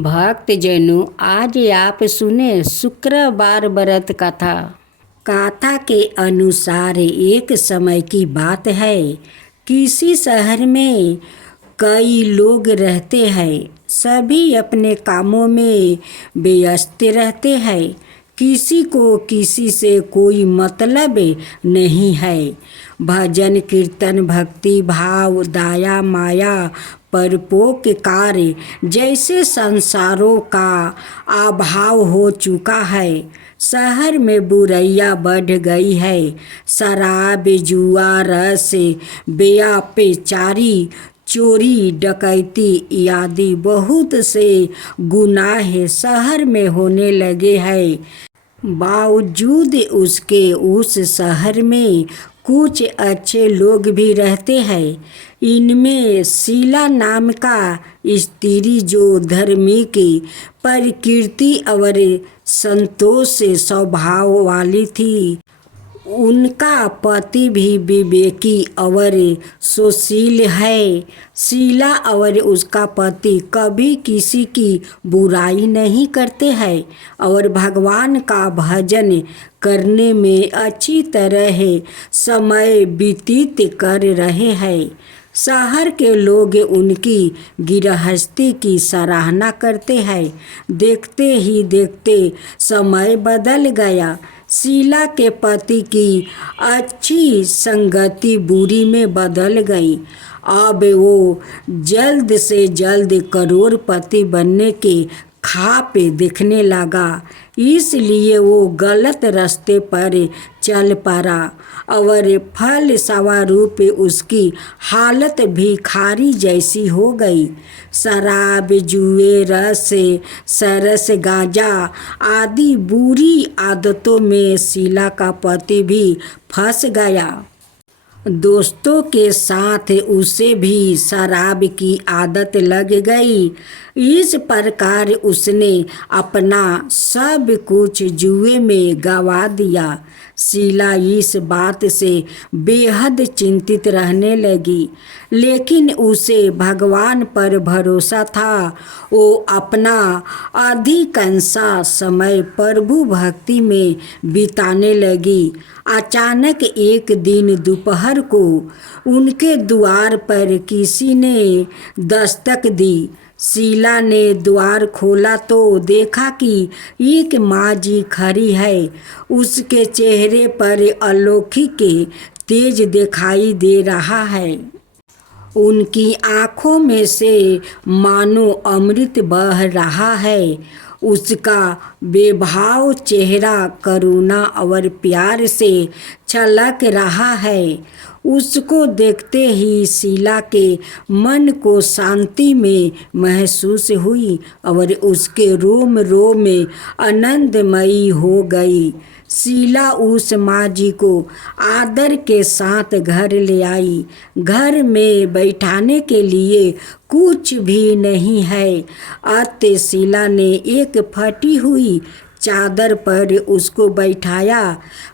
भक्तजनों, आज आप सुने शुक्रवार व्रत कथा। कथा के अनुसार एक समय की बात है। किसी शहर में कई लोग रहते हैं। सभी अपने कामों में व्यस्त रहते हैं। किसी को किसी से कोई मतलब नहीं है। भजन कीर्तन, भक्ति भाव, दया माया, परोपकार जैसे संसारों का अभाव हो चुका है। शहर में बुराइयां बढ़ गई है। शराब, जुआ, रस, व्यापाचारी, चोरी, डकैती आदि बहुत से गुनाह शहर में होने लगे हैं। बावजूद उसके उस शहर में कुछ अच्छे लोग भी रहते हैं। इनमें शीला नाम का स्त्री, जो धार्मिक प्रकृति और संतोष स्वभाव वाली थी। उनका पति भी विवेकी और सुशील है। शीला और उसका पति कभी किसी की बुराई नहीं करते हैं और भगवान का भजन करने में अच्छी तरह समय व्यतीत कर रहे हैं। शहर के लोग उनकी गृहस्थी की सराहना करते हैं। देखते ही देखते समय बदल गया। शीला के पति की अच्छी संगति बुरी में बदल गई। अब वो जल्द से जल्द करोड़पति बनने के ख्वाब देखने लगा। इसलिए वो गलत रास्ते पर चल पड़ा और फलस्वरूप उसकी हालत भिखारी जैसी हो गई। शराब, जुए, रस, सरस, गांजा आदि बुरी आदतों में शीला का पति भी फंस गया। दोस्तों के साथ उसे भी शराब की आदत लग गई। इस प्रकार उसने अपना सब कुछ जुए में गंवा दिया। शीला इस बात से बेहद चिंतित रहने लगी, लेकिन उसे भगवान पर भरोसा था। वो अपना अधिकांश समय प्रभु भक्ति में बिताने लगी। अचानक एक दिन दोपहर को उनके द्वार पर किसी ने दस्तक दी। शीला ने द्वार खोला तो देखा कि एक माँ जी खड़ी है। उसके चेहरे पर अलौकिक तेज दिखाई दे रहा है। उनकी आँखों में से मानो अमृत बह रहा है। उसका बेभाव चेहरा करुणा और प्यार से छलक रहा है। उसको देखते ही शीला के मन को शांति में महसूस हुई और उसके रोम रोम में आनंदमयी हो गई। शीला उस माँ जी को आदर के साथ घर ले आई। घर में बैठाने के लिए कुछ भी नहीं है। अतः शीला ने एक फटी हुई चादर पर उसको बैठाया।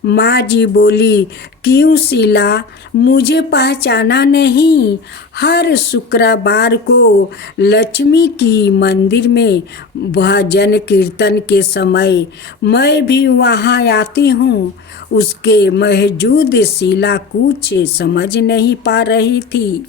माँ जी बोली, क्यों शीला, मुझे पहचाना नहीं? हर शुक्रवार को लक्ष्मी की मंदिर में भजन कीर्तन के समय मैं भी वहाँ आती हूँ। उसके मौजूद शीला कुछ समझ नहीं पा रही थी।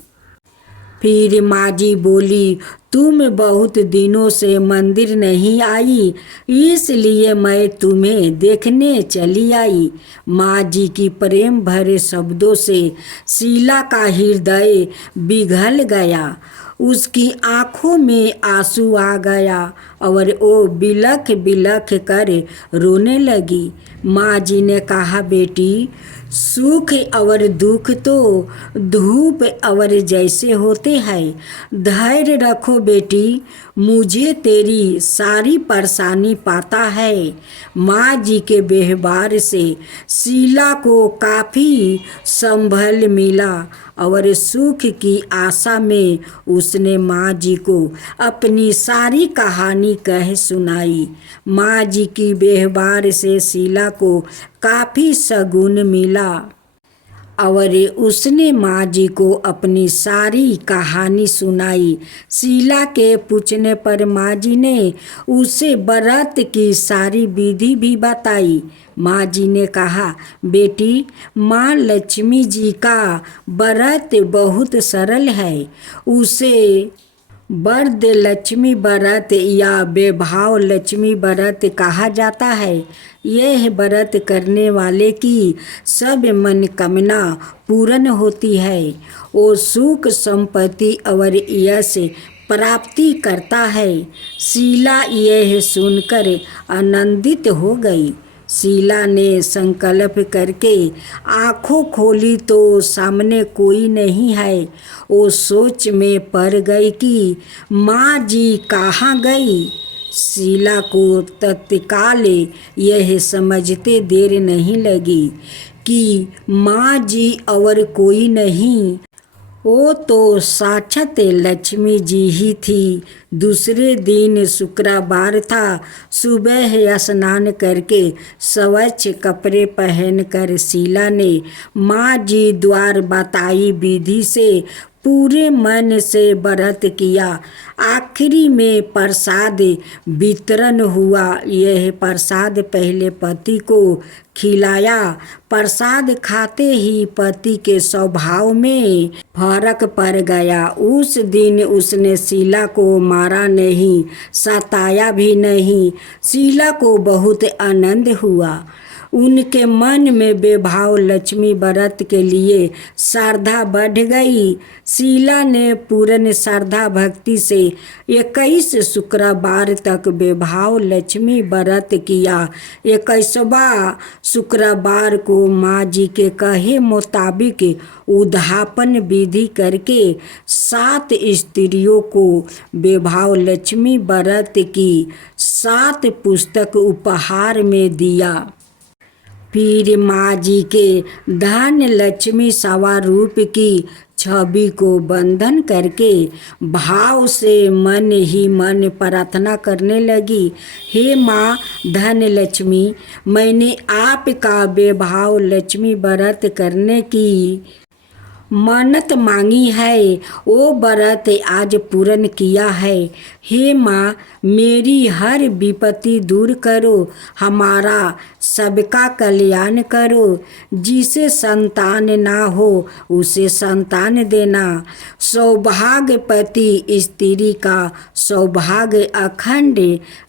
फिर माँ जी बोली, तुम बहुत दिनों से मंदिर नहीं आई, इसलिए मैं तुम्हें देखने चली आई। माँ जी की प्रेम भरे शब्दों से शीला का हृदय पिघल गया। उसकी आँखों में आंसू आ गया और वो बिलख बिलख कर रोने लगी। माँ जी ने कहा, बेटी, सुख और दुख तो धूप और जैसे होते हैं। धैर्य रखो बेटी, मुझे तेरी सारी परेशानी पता है। माँ जी के व्यवहार से शीला को काफ़ी संभल मिला और सुख की आशा में उसने माँ जी को अपनी सारी कहानी कह सुनाई। माँ जी की व्यवहार से शीला को काफ़ी सुकून मिला। और उसने माँ जी को अपनी सारी कहानी सुनाई। शीला के पूछने पर माँ जी ने उसे व्रत की सारी विधि भी बताई। माँ जी ने कहा, बेटी, माँ लक्ष्मी जी का व्रत बहुत सरल है। उसे वरद लक्ष्मी व्रत या वैभव लक्ष्मी व्रत कहा जाता है। यह व्रत करने वाले की सब मनोकामना पूर्ण होती है। वो सुख संपत्ति और यश प्राप्ति करता है। शीला यह सुनकर आनंदित हो गई। शीला ने संकल्प करके आंखों खोली तो सामने कोई नहीं है। वो सोच में पड़ गई कि माँ जी कहाँ गई। शीला को तत्काल यह समझते देर नहीं लगी कि माँ जी और कोई नहीं, वो तो साक्षात लक्ष्मी जी ही थी। दूसरे दिन शुक्रवार था। सुबह स्नान करके स्वच्छ कपड़े पहनकर शीला ने माँ जी द्वारा बताई विधि से पूरे मन से व्रत किया। आखिरी में प्रसाद वितरण हुआ। यह प्रसाद पहले पति को खिलाया। प्रसाद खाते ही पति के स्वभाव में फर्क पड़ गया। उस दिन उसने शीला को मारा नहीं, सताया भी नहीं। शीला को बहुत आनंद हुआ। उनके मन में वैभव लक्ष्मी व्रत के लिए श्रद्धा बढ़ गई। शीला ने पूर्ण श्रद्धा भक्ति से 21 शुक्रवार तक वैभव लक्ष्मी व्रत किया। 21वां शुक्रवार को माँ जी के कहे मुताबिक उद्यापन विधि करके 7 स्त्रियों को वैभव लक्ष्मी व्रत की 7 पुस्तक उपहार में दिया। फिर माँ जी के धन लक्ष्मी स्वरूप की छवि को बंधन करके भाव से मन ही मन प्रार्थना करने लगी। हे माँ धन लक्ष्मी, मैंने आपका वैभव लक्ष्मी व्रत करने की मन्नत मांगी है। वो व्रत आज पूर्ण किया है। हे माँ, मेरी हर विपत्ति दूर करो, हमारा सबका कल्याण करो। जिसे संतान ना हो उसे संतान देना। सौभाग्यवती स्त्री का सौभाग्य अखंड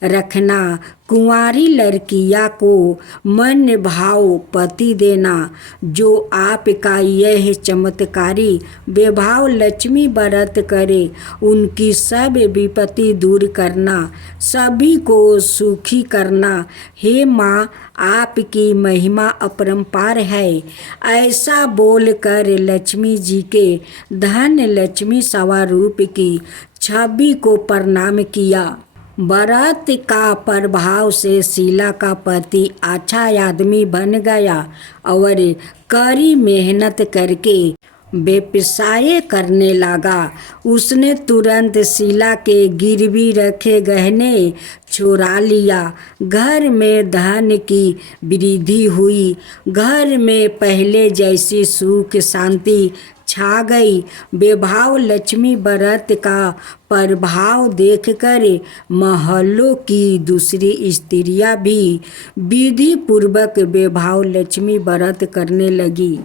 रखना। कुंवारी लड़किया को मन भाव पति देना। जो आपका यह चमत्कारी वैभव लक्ष्मी व्रत करे, उनकी सब विपत्ति दूर करना, सभी को सुखी करना। हे माँ, आपकी महिमा अपरंपार है। ऐसा बोलकर लक्ष्मी जी के धन लक्ष्मी स्वरूप की छवि को प्रणाम किया। व्रत का प्रभाव से शीला का पति अच्छा आदमी बन गया और कड़ी मेहनत करके व्यवसाय करने लगा। उसने तुरंत शीला के गिरवी रखे गहने चुरा लिया। घर में धन की वृद्धि हुई। घर में पहले जैसी सुख शांति छा गई। वैभव लक्ष्मी व्रत का प्रभाव देखकर महलों की दूसरी स्त्रियां भी विधि पूर्वक वैभव लक्ष्मी व्रत करने लगी।